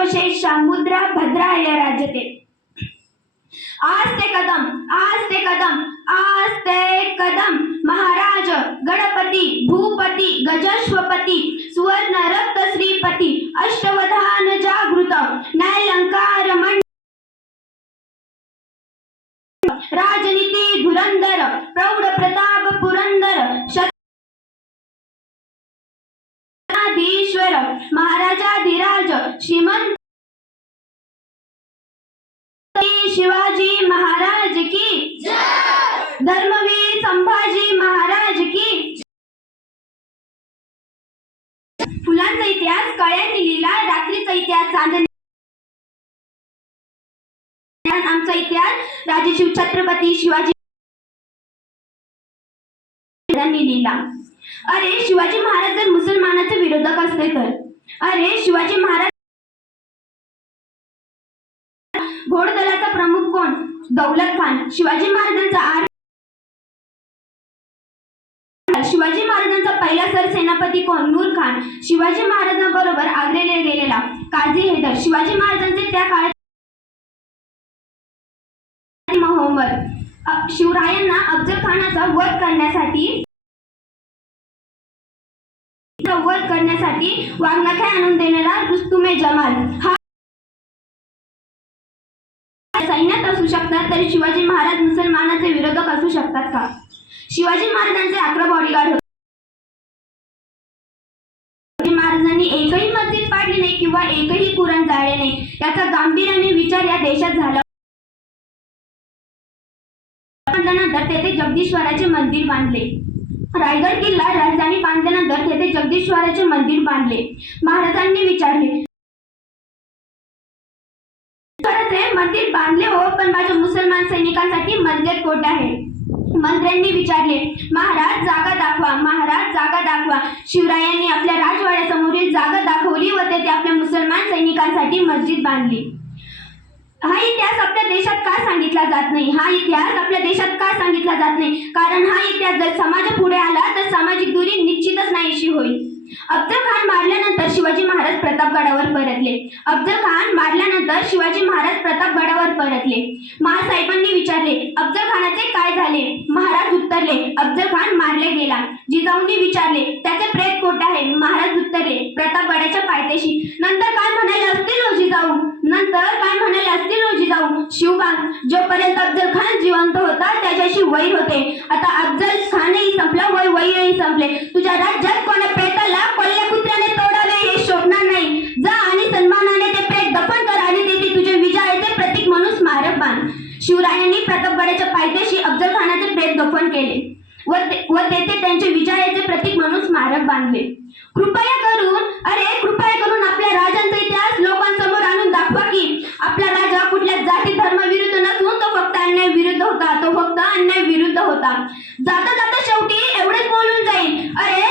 विश्वशेषा मुद्रा भद्राय राजते। आस्ते कदम आस्ते कदम आस्ते कदम महाराज गणपती भूपती गजश्वपती सुवर्ण रक्त श्रीपती अष्टवधान जागृत न्यायलंकार राजनीती धुरंधर प्रौढ प्रताप पुरंदर शताधीश्वर महाराजाधिराज श्रीमंत शिवाजी महाराज की जय। धर्मवीर संभाजी महाराज की। फुलांचा इतिहास कळ्यांनी लिहिला, रात्रीचा इतिहास चांदणी, आमचा इतिहास राजशिव छत्रपती शिवाजी लिहिला। अरे शिवाजी महाराज जर मुसलमानाचे विरोधक असते तर, अरे शिवाजी महाराज घोडदलाचा प्रमुख कोण? दौलत खान। शिवाजी महाराजांचा पहिला सरसेनापती कोण? नूर खान। शिवाजी महाराजांबरोबर आग्र्याला गेलेला काझी हैदर। शिवाजी महाराजांचे त्या काळात मोहम्मद। शिवरायांना अफजल खानाचा वध करण्यासाठी वाघनखे आणून देणारा रुस्तुमे जमाल हा सैन्यात असू शकतात, तरी शिवाजी महाराज मुसलमानाचे विरोधक असू शकतात का? शिवाजी महाराजांचे 11 बॉडीगार्ड होते। शिवाजी महाराजांनी एकही मस्जिद पाडली नाही किंवा एकही कुराण जाळले नाही, याचा गांभीर्याने विचार या देशात झाला। नंतर तेथे जगदीश्वराचे मंदिर बांधले। रायगड किल्ला राजधानी बांधल्यानंतर तेथे जगदीश्वराचे मंदिर बांधले। महाराजांनी विचारले, मंदिर बांधले हो, पण माझ्या मुसलमान सैनिकांसाठी मस्जिद कोठे आहे? मंत्र्यांनी विचारले, महाराज जागा दाखवा, महाराज जागा दाखवा। शिवरायांनी आपल्या राजवाड्यासमोरील जागा दाखवली व तेथे आपल्या मुसलमान सैनिकांसाठी मस्जिद बांधली। हा इतिहास आपल्या देशात का सांगितला जात नाही? हा इतिहास आपल्या देशात का सांगितला जात नाही? कारण हा इतिहास जर समाजापुढे आला तर सामाजिक दूरी निश्चितच नाहीशी होईल। अफजल खान मारल्यानंतर शिवाजी महाराज प्रतापगडावर परतले। महासाहेबांनी विचारले, अफजल खानाचे काय झाले? महाराज उत्तरले, अफजल खान मारले गेला। जिजाऊंनी विचारले, त्याचे प्रेत कोठे आहे? महाराज उत्तरले, प्रतापगडाच्या पायथ्याशी। नंतर काय म्हणाले असतील हो जिजाऊ? शिवबाग, जोपर्यंत अफजल खान जिवंत होता त्याच्याशी वैर होते। आता अफजल खानही संपला, वैरही संपले। तुझ्या राज्यात कोणा प्रेताला कोल्ह्या कुत्र्याने तोडावे हे शोभणार नाही। जा आणि सन्मानाने ते प्रेत दफन कर आणि तेथे तुझे विजयाचे प्रतीक म्हणून स्मारक बांध। शिवरायांनी प्रतापगडाच्या पायथ्याशी अफजल खानाचे प्रेत दफन केले व तेथे त्यांचे विजयाचे प्रतीक म्हणून स्मारक बांधले। कृपया करून आपल्या राजांचा इतिहास लोकांसमोर आणून दाखवा की आपला राजा कुठल्या जाती धर्म विरुद्ध नसून तो फक्त अन्याय विरुद्ध होता। जाता जाता शेवटी एवढेच बोलून जाईल, अरे